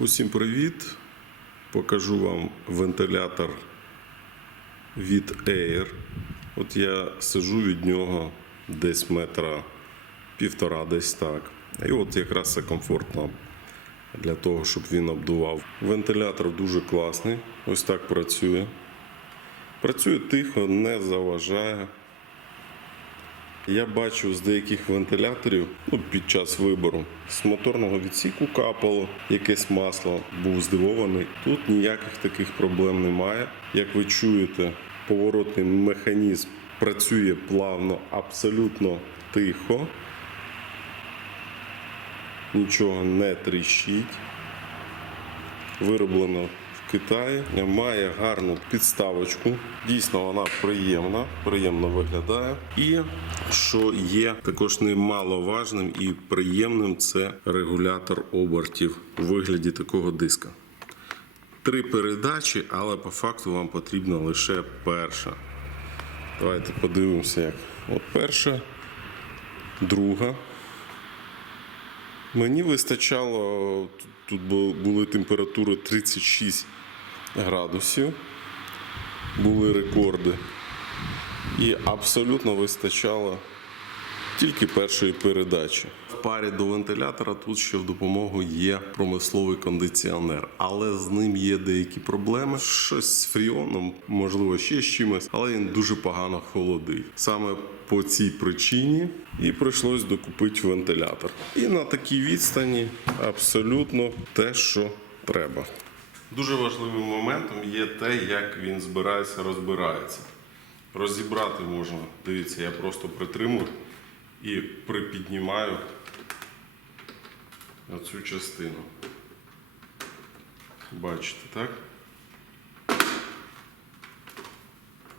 Усім привіт! Покажу вам вентилятор від Air. От я сижу від нього десь метра півтора, десь так. І от якраз це комфортно для того, щоб він обдував. Вентилятор дуже класний. Ось так працює. Працює тихо, не заважає. Я бачу з деяких вентиляторів ну, під час вибору з моторного відсіку капало якесь масло, був здивований. Тут ніяких таких проблем немає. Як ви чуєте, поворотний механізм працює плавно, абсолютно тихо. Нічого не тріщить. Вироблено Китаї. Має гарну підставочку. Дійсно, вона приємна, приємно виглядає. І що є також немаловажним і приємним, це регулятор обертів у вигляді такого диска. Три передачі, але по факту вам потрібна лише перша. Давайте подивимося, як. От перша, друга. Мені вистачало, тут були температури 36 градусів, були рекорди. І абсолютно вистачало тільки першої передачі. В парі до вентилятора тут ще в допомогу є промисловий кондиціонер, але з ним є деякі проблеми. Щось з фріоном, можливо, ще з чимось, але він дуже погано холодить. Саме по цій причині і прийшлось докупити вентилятор. І на такій відстані абсолютно те, що треба. Дуже важливим моментом є те, як він збирається, розбирається. Розібрати можна. Дивіться, я просто притримую і припіднімаю цю частину. Бачите, так?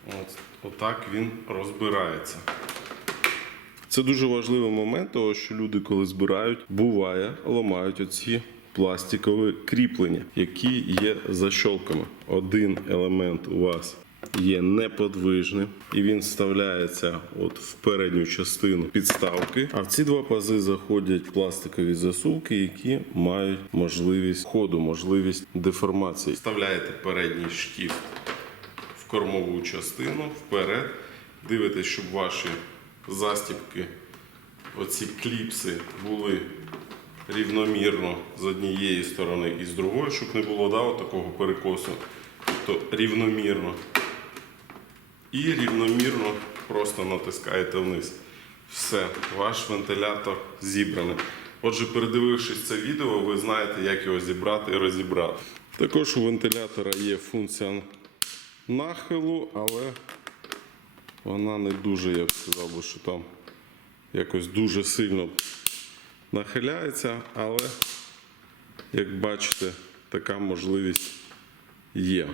От, отак він розбирається. Це дуже важливий момент, того, що люди, коли збирають, буває, ламають оці пластикові кріплення, які є защолками. Один елемент у вас є неподвижним, і він вставляється от в передню частину підставки. А в ці два пази заходять пластикові засувки, які мають можливість ходу, можливість деформації. Вставляєте передній штіфт в кормову частину вперед. Дивитесь, щоб ваші застібки, оці кліпси були рівномірно з однієї сторони і з другої, щоб не було да, такого перекосу. Тобто рівномірно. І рівномірно просто натискаєте вниз. Все, ваш вентилятор зібраний. Отже, передивившись це відео, ви знаєте, як його зібрати і розібрати. Також у вентилятора є функція нахилу, але вона не дуже, я б сказав, що там якось дуже сильно нахиляється, але, як бачите, така можливість є.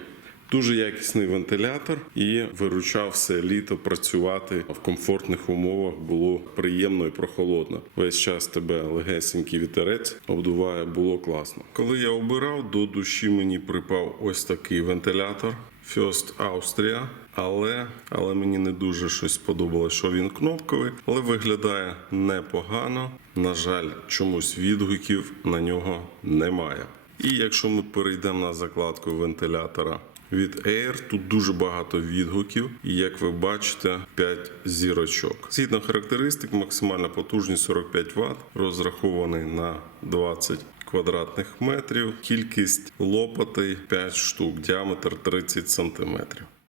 Дуже якісний вентилятор і виручав все літо працювати в комфортних умовах було приємно і прохолодно. Весь час тебе легесенький вітерець обдуває, було класно. Коли я обирав, до душі мені припав ось такий вентилятор. First Austria, але, але мені не дуже щось сподобалося, що він кнопковий, але виглядає непогано. На жаль, чомусь відгуків на нього немає. І якщо ми перейдемо на закладку вентилятора від Air, тут дуже багато відгуків, і як ви бачите, 5 зірочок. Згідно характеристик, максимальна потужність 45 Вт, розрахований на 20 квадратних метрів, кількість лопатей 5 штук, діаметр 30 см.